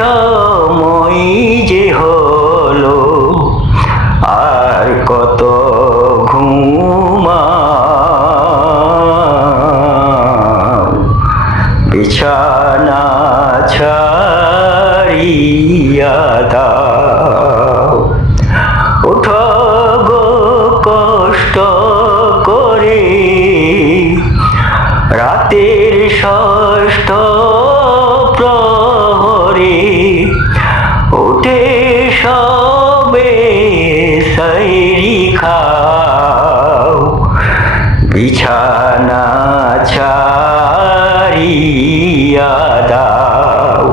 সময় যে হলো, আর কত ঘুমাও, বিছানা ছাড়িয়া দাও। ওঠো গো কষ্ট করে, রাতের ষষ্ঠ প্রহরে, উঠে সবে সাইরি খাও, বিছানা ছাড়িয়া দাও।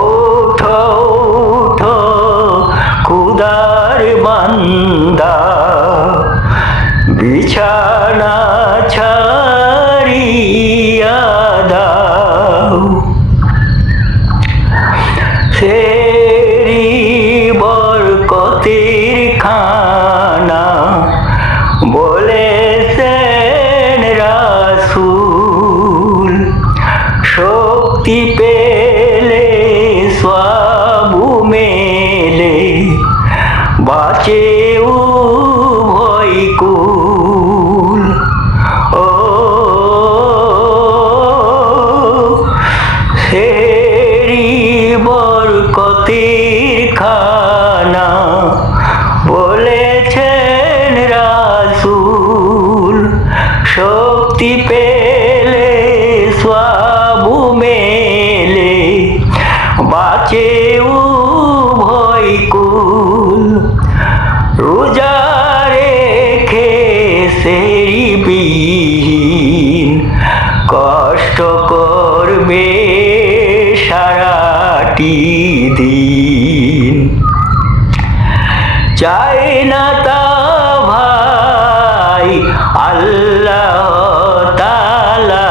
ওঠো ওঠো খুদার বান্দা, বিছানা ছাড়িয়া দাও। সেরি বরকতের খানা বলেছেন রাসূল, শক্তি পেলে সওয়াব মেলে, বাঁচে উভয়কুল। ও সেরি বরকতের খানা বলেছেন রাসূল, শক্তি পেলে সওয়াব মেলে, বাঁচে উভয়কুল। রোজা রেখে সেরি বিহীন কষ্ট করবে সারাটি দিন, চাই না তা ভাই আল্লাহ তাআলা,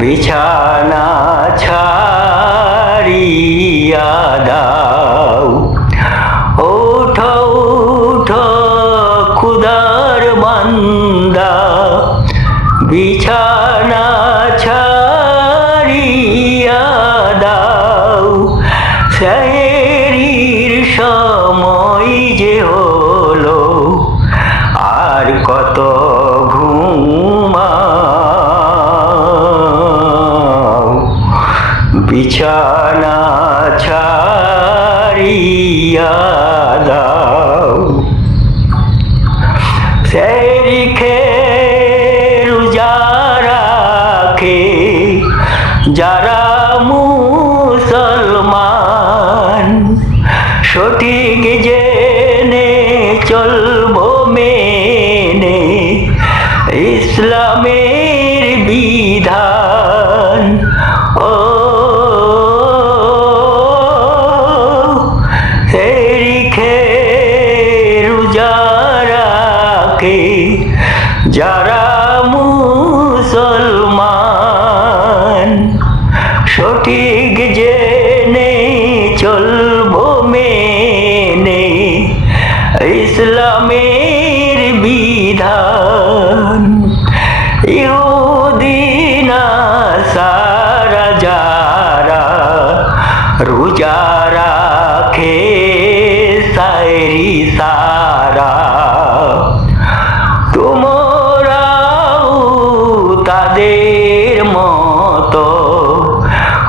বিছানা ছাড়িয়া দাও। ওঠো ওঠো খুদার বান্দা, বিছানা ছাড়িয়া দাও। সেহরির সময় যে হলো, আর কত ঘুমাও, বিছানা ছাড়িয়া দাও। সেহরি খেয়ে রোজা রাখে যারা মুসলমান, সঠিক জেনে চলবো মেনে ইসলামের বিধান। ও সেহরি খেয়ে রোজা রাখে যারা মুসলমান, সঠিক জেনে চলবো মেনে ইসলামের বিধান। ইহুদি নাসারা যারা রোজা রাখে সাইরি সারা, তোমরাও তাদের মতো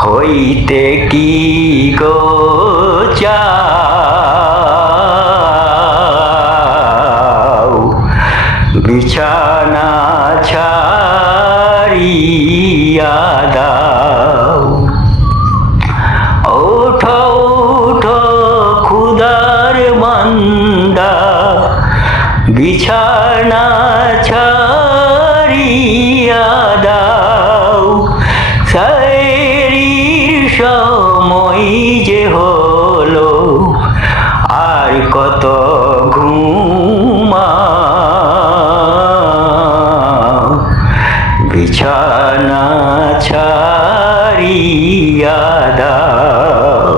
হইতে কি গো চাও, বিছানা ছাড়িয়া দাও। ওঠো ওঠো খুদার বান্দা, বিছানা ছাড়িয়া দাও। সেহরির সময় যে হলো, আর কত ঘুমাও, বিছানা ছাড়িয়া দাও।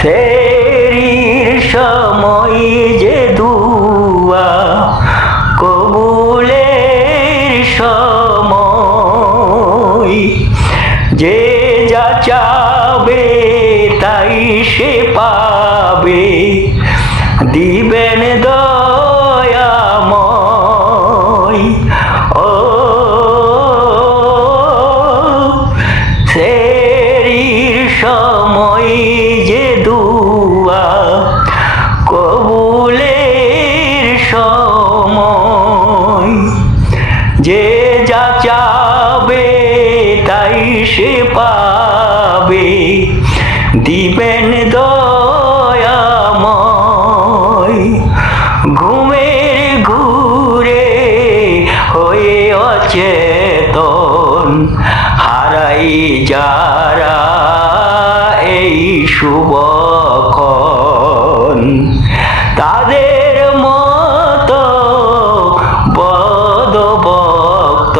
সেহরির সময় যে দুয়া কবুলের সময়, যা চাবে তাই সে পাবে, দিবেন দয়াময়। ঘুমের ঘুরে হয়ে অচেতন হারাই যারা এই শুভক্ষণ, তাদের মতো বদভক্ত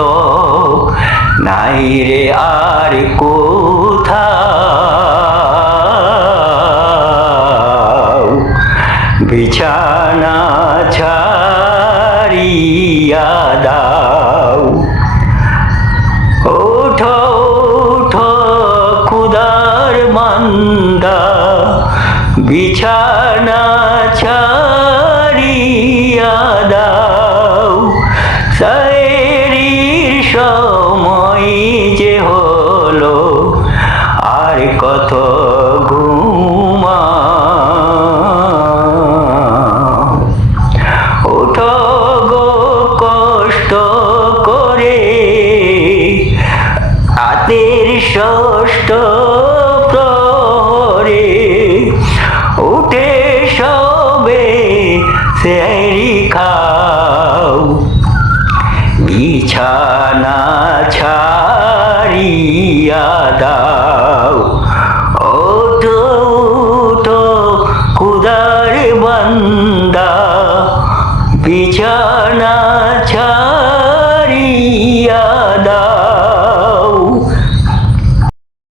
নাই রে আর কোথাও। বিছানা ছাড়িয়া দাও, ওঠো ওঠো খুদার বান্দা, বিছানা ছাড়িয়া দাও। সায়েরির সময় যে হলো, আর কত ঘুমাও। ওঠো গো কষ্ট করে, রাতের ষষ্ঠ প্রহরে উঠে সবে সেহরি খাও। বিছানা ছাড়িয়া দাও, ওঠো ওঠো খুদার বান্দা, বিছানা